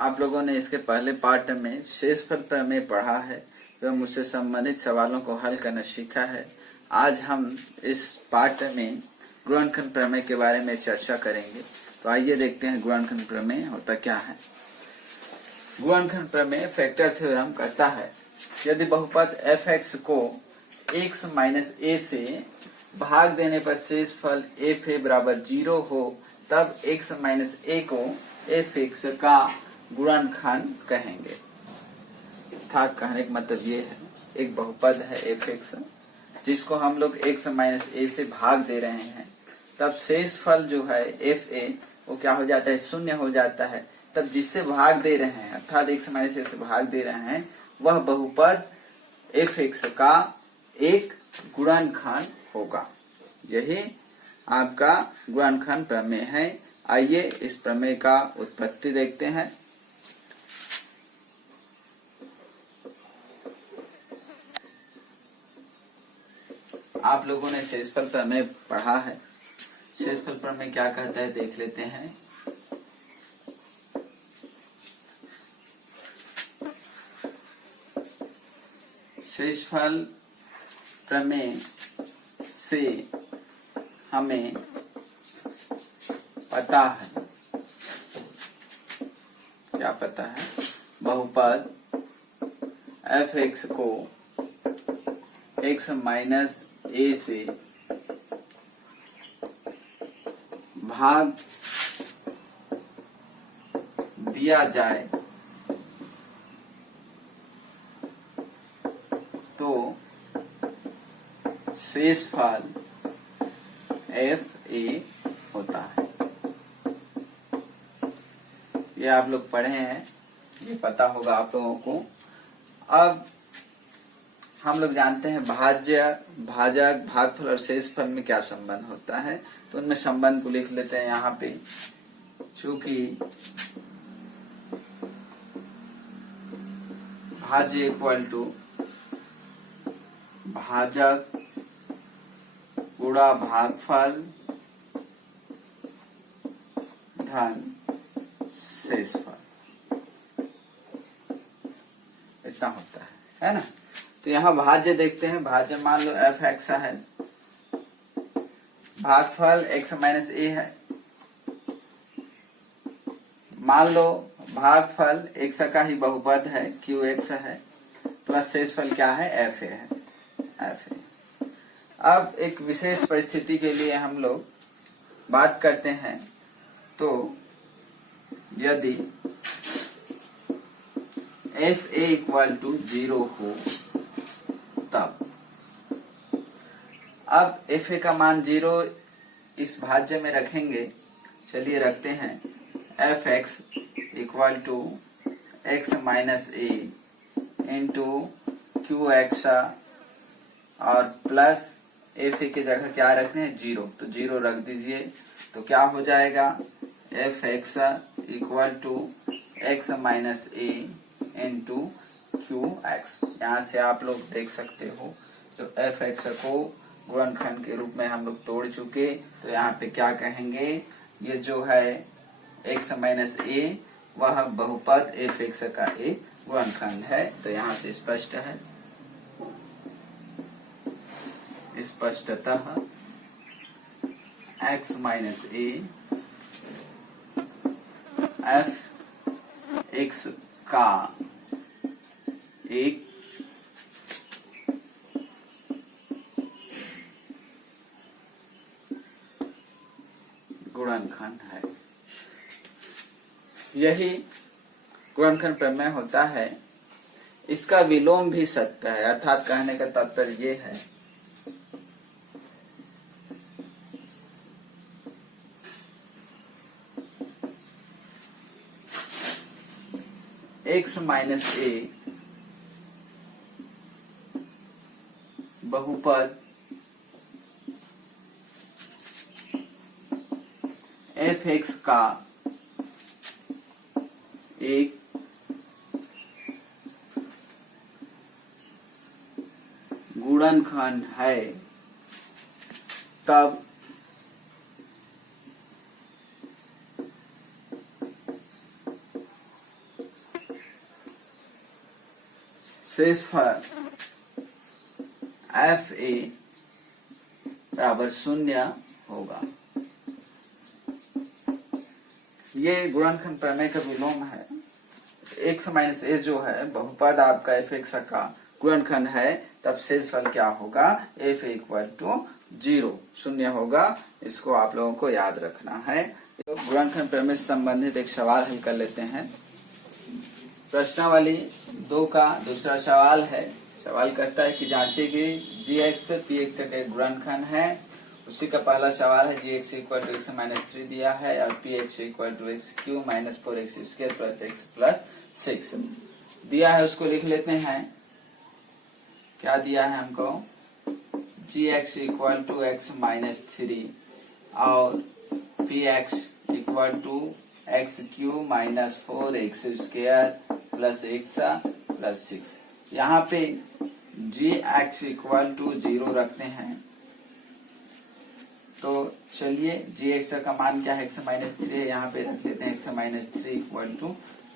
आप लोगों ने इसके पहले पार्ट में शेषफल प्रमेय पढ़ा है एवं उससे संबंधित सवालों को हल करना सीखा है। आज हम इस पार्ट में गुणनखंड प्रमेय के बारे में चर्चा करेंगे। तो आइए देखते हैं गुणनखंड प्रमेय होता क्या है। गुणनखंड प्रमेय फैक्टर थ्योरम कहता है यदि बहुपद f(x) को x माइनस a से भाग देने पर शेषफल fa बराबर 0 हो तब x माइनस a को f(x) का गुणनखंड कहेंगे। अर्थात कहने का मतलब ये है, एक बहुपद है f(x) जिसको हम लोग x माइनस a से भाग दे रहे हैं, तब शेषफल जो है fa वो क्या हो जाता है, शून्य हो जाता है। तब जिससे भाग दे रहे हैं अर्थात x माइनस a से भाग दे रहे हैं वह बहुपद f(x) का एक गुणनखंड होगा। यही आपका गुणनखंड प्रमेय है। आइए इस प्रमेय का उत्पत्ति देखते हैं। आप लोगों ने शेषफल प्रमेय पढ़ा है। शेषफल प्रमेय क्या कहता है देख लेते हैं। शेषफल प्रमेय से हमें पता है, क्या पता है, बहुपद f(x) को x माइनस a से भाग दिया जाए तो शेषफल fa होता है। ये आप लोग पढ़े हैं, ये पता होगा आप लोगों को। अब हम लोग जानते हैं भाज्य, भाजक, भागफल और शेषफल में क्या संबंध होता है, तो उनमें संबंध को लिख लेते हैं यहाँ पे। चूंकि भाज्य इक्वल टू भाजक गुणा भागफल धन शेषफल, इतना होता है ना। तो यहाँ भाज्य देखते हैं। भाज्य मान लो f(x) है, भागफल x माइनस a है। मान लो भागफल x का ही बहुपद है qx है, प्लस शेषफल क्या है fa है, fa। अब एक विशेष परिस्थिति के लिए हम लोग बात करते हैं। तो यदि fa इक्वल टू 0 हो तब, अब fa का मान 0 इस भाज्य में रखेंगे। चलिए रखते हैं f(x) equal to x minus a into qx और प्लस fa की जगह क्या रखने हैं 0, तो 0 रख दीजिए। तो क्या हो जाएगा f(x) equal to x minus a into qx। यहाँ से आप लोग देख सकते हो तो f(x) को गुणनखंड के रूप में हम लोग तोड़ चुके। तो यहाँ पे क्या कहेंगे, ये जो है x माइनस a वह बहुपद f(x) का एक गुणनखंड है। तो यहाँ से स्पष्ट है, स्पष्टतः x माइनस a f(x) का एक गुणनखंड है। यही गुणनखंड प्रमेय होता है। इसका विलोम भी सत्य है, अर्थात कहने का तात्पर्य ये है x माइनस a बहुपद f(x) का एक गुणनखंड है, तब शेषफल एफ ए बराबर 0 होगा। ये गुणनखंड प्रमेय का विलोम है। x माइनस ए जो है बहुपद आपका एफ एक्स का गुणनखंड है, तब शेषफल क्या होगा, एफ इक्वल टू 0 0 होगा। इसको आप लोगों को याद रखना है। तो गुणनखंड प्रमेय से संबंधित एक सवाल हल कर लेते हैं। प्रश्नावली 2 का दूसरा सवाल है। सवाल कहता है कि जांचे कि जी एक्स पी एक्स का एक गुणनखंड है। उसी का पहला सवाल है G x equal to x minus 3 दिया है और P x equal to x cube minus 4x square plus x plus 6 दिया है। उसको लिख लेते हैं। क्या दिया है हमको, G x equal to x minus 3 और P x equal to x cube minus 4x square plus x plus 6। यहाँ पे जी एक्स इक्वल टू 0 रखते हैं। तो चलिए जी एक्स का मान क्या है, एक्स माइनस 3 है, यहाँ पे रख लेते हैं एक्स माइनस 3 इक्वल टू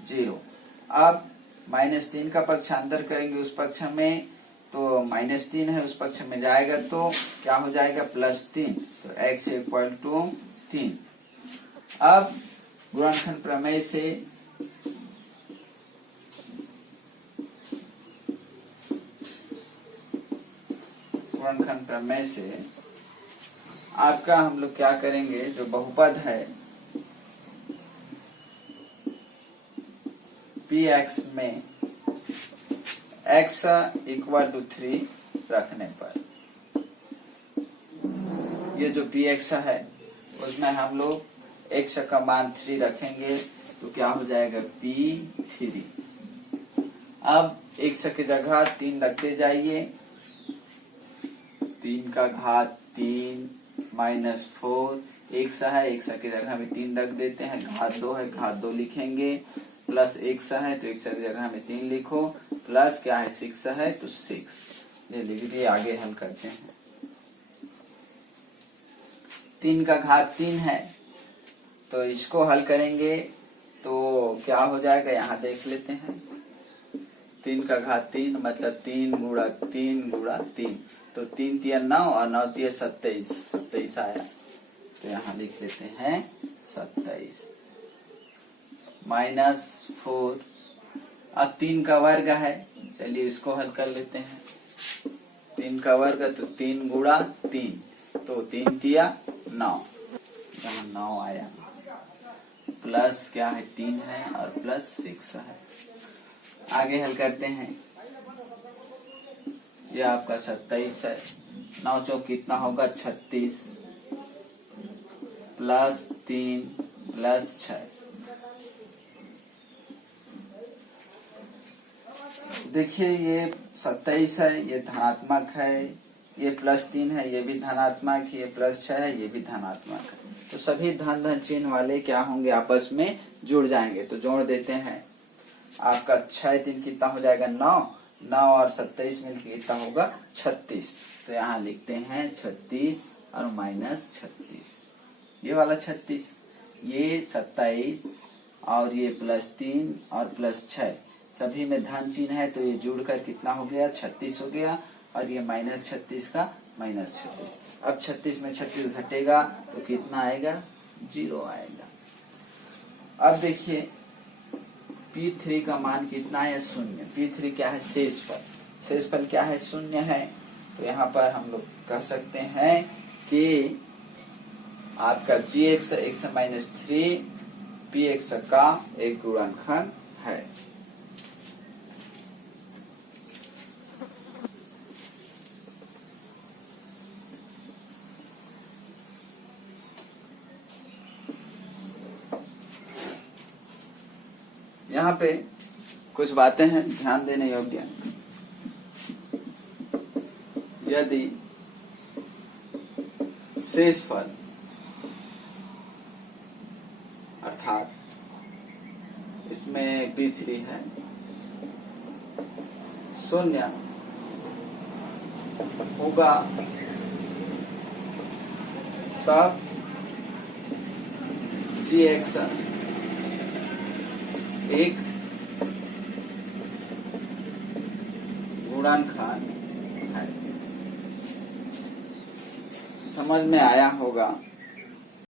0। अब माइनस 3 का पक्षांतर करेंगे उस पक्ष में, तो माइनस 3 है उस पक्ष में जाएगा तो क्या हो जाएगा प्लस 3, तो x इक्वल टू 3। अब गुणनखंड प्रमेय से आपका हम लोग क्या करेंगे, जो बहुपद है पी एक्स में x इक्वल टू 3 रखने पर, ये जो पी एक्स है उसमें हम लोग x का मान 3 रखेंगे तो क्या हो जाएगा P3। अब x की जगह 3 रखते जाइए। 3 का घात 3 माइनस 4 x है, x की जगह में 3 रख देते हैं, घात 2 है, घात 2 लिखेंगे, प्लस x है तो x की जगह में 3 लिखो, प्लस क्या है 6 है तो 6 ये लिख दिए। आगे हल करते हैं। 3 का घात 3 है तो इसको हल करेंगे तो क्या हो जाएगा, यहाँ देख लेते हैं। 3 का घात 3 मतलब 3 गुणा 3 तो 3 तिया 9 और 9 तिया 27 आया, तो यहाँ लिख लेते हैं 27 माइनस 4। अब 3 का वर्ग है, चलिए इसको हल कर लेते हैं। 3 का वर्ग तो 3 गुणा 3 तो 3 तिया 9, यहाँ 9 आया, प्लस क्या है 3 है और प्लस 6 है। आगे हल करते हैं। ये आपका 27 है, 9 चौक कितना होगा 36 प्लस 3 प्लस 6। देखिए ये 27 है, ये धनात्मक है, ये प्लस 3 है, ये भी धनात्मक, ये प्लस 6 है, ये भी धनात्मक है। तो सभी धन धन चिन्ह वाले क्या होंगे, आपस में जुड़ जाएंगे। तो जोड़ देते हैं। आपका 6 3 कितना हो जाएगा 9 और 27 मिलकर कितना होगा 36। तो यहाँ लिखते हैं 36 और माइनस 36, ये वाला 36, ये 27 और ये प्लस 3 और प्लस 6 सभी में धन चिन्ह है, तो ये जुड़कर कितना हो गया 36 हो गया, और ये माइनस 36 का माइनस 36। अब 36 में 36 घटेगा तो कितना आएगा 0 आएगा। अब देखिए P3 का मान कितना है 0। P3 क्या है शेषफल, शेषफल क्या है 0 है। तो यहाँ पर हम लोग कह सकते हैं कि आपका gx x माइनस 3 px का एक गुणनखंड है। यहाँ पे कुछ बातें हैं ध्यान देने योग्य। यदि शेषफल अर्थात इसमें P3 है 0 होगा, तब gx एक गुणनखंड है। समझ में आया होगा।